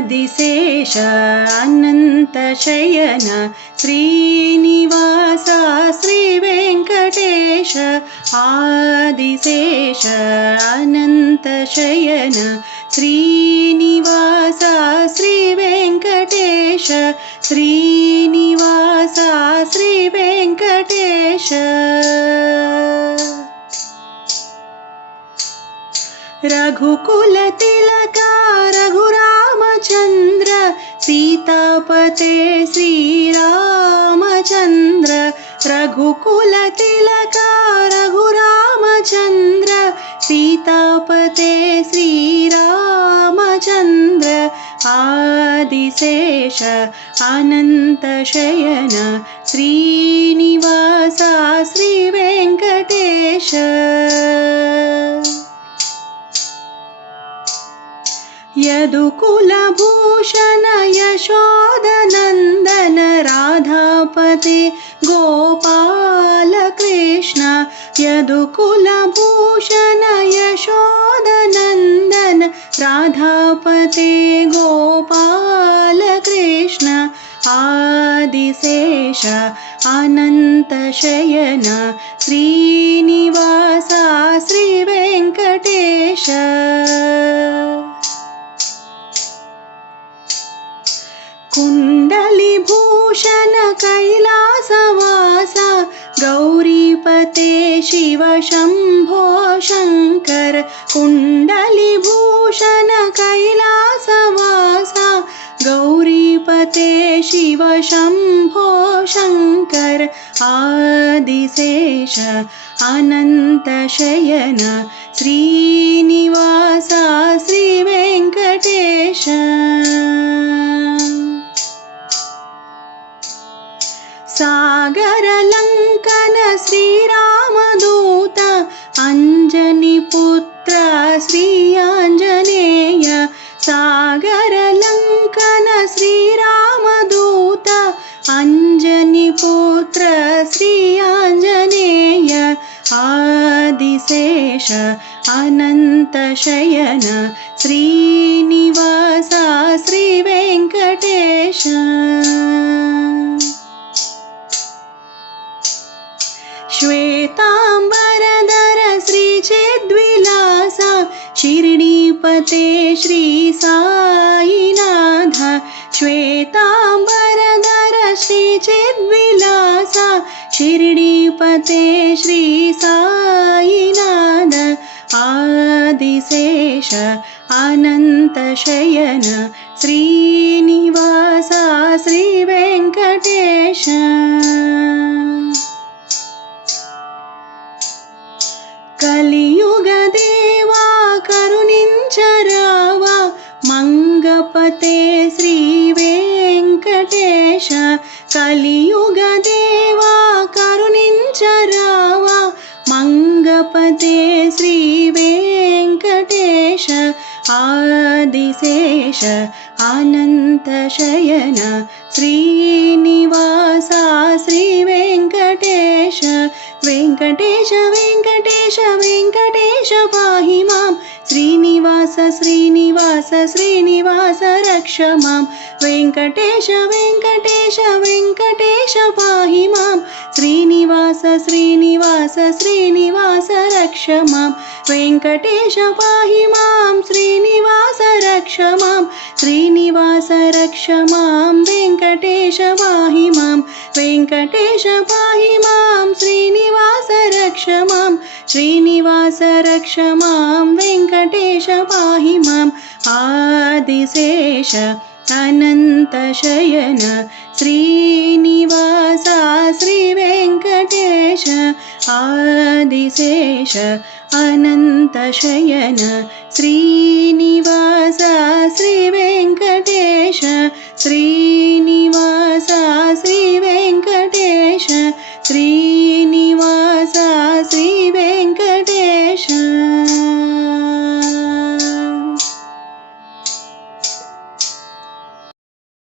आदिशेष अनन्तशयन श्रीनिवास श्रीवेङ्कटेश आदिशेष अनन्तशयन श्रीनिवास श्रीवेङ्कटेश श्रीनिवास श्रीवेङ्कटेश रघुकुल तिलका रघुरामचन्द्र सीतापते श्रीरामचन्द्र रघुकुल तिलका रघुरामचन्द्र सीतापते श्रीरामचन्द्र आदिशेष अनन्तशयन श्रीनिवास श्रीवेङ्कटेश यदुकुलभूषण यशोदनन्दन राधापते गोपाल कृष्ण यदुकुलभूषण यशोदनन्दन राधापते गोपाल कृष्ण आदिशेष अनन्तशयन श्रीनिवास श्रीवेङ्कटेश कुण्डलीभूषण कैलासवास गौरीपते शिव शम्भो शङ्कर कुण्डलीभूषण कैलासवास गौरीपते शिव शम्भो शङ्कर आदिशेष अनन्तशयन श्रीनिवास श्रीवेङ्कटेश सागरलङ्कन श्रीरामदूत अञ्जनीपुत्र श्री आञ्जनेय सागरलङ्कन श्रीरामदूत अञ्जनीपुत्र श्री आञ्जनेय आदिशेष अनन्तशयन श्रीनिवास श्रीवेङ्कटेश श्वेतांबरधर श्रीचिद्विलास शिर्डीपते श्री साईनाथ श्वेतांबरधर श्रीचिद्विलास शिर्डीपते श्री साईनाथ आदिशेष अनन्तशयन श्रीनिवास श्रीवेङ्कटेश कलियुगदेवा करुणिंचरावा मंगपते श्रीवेङ्कटेश कलियुगदेवा करुणिंचरावा मंगपते श्रीवेङ्कटेश आदिशेष अनन्तशयन श्रीनिवास श्रीवेङ्कटेश वेङ्कटेश वेङ्कटेश वेङ्कटेश पाहि मां श्रीनिवास श्रीनिवास श्रीनिवास रक्ष मां वेङ्कटेश वेङ्कटेश वेङ्कटेश पाहि मां श्रीनिवास श्रीनिवास श्रीनिवास रक्ष मां वेङ्कटेश पाहि मां श्रीनिवास रक्ष मां श्रीनिवास रक्ष मां वेङ्कटेश पाहि मां वेङ्कटेश पाहि मां श्रीनिवास रक्ष मां श्रीनिवास रक्ष मां वेङ्कटेश पाहि मां आदिशेष अनन्तशयन श्रीनिवास श्रीवेङ्कटेश आदिशेष अनन्तशयन श्रीनिवास श्रीवेङ्कटेश श्रीनिवास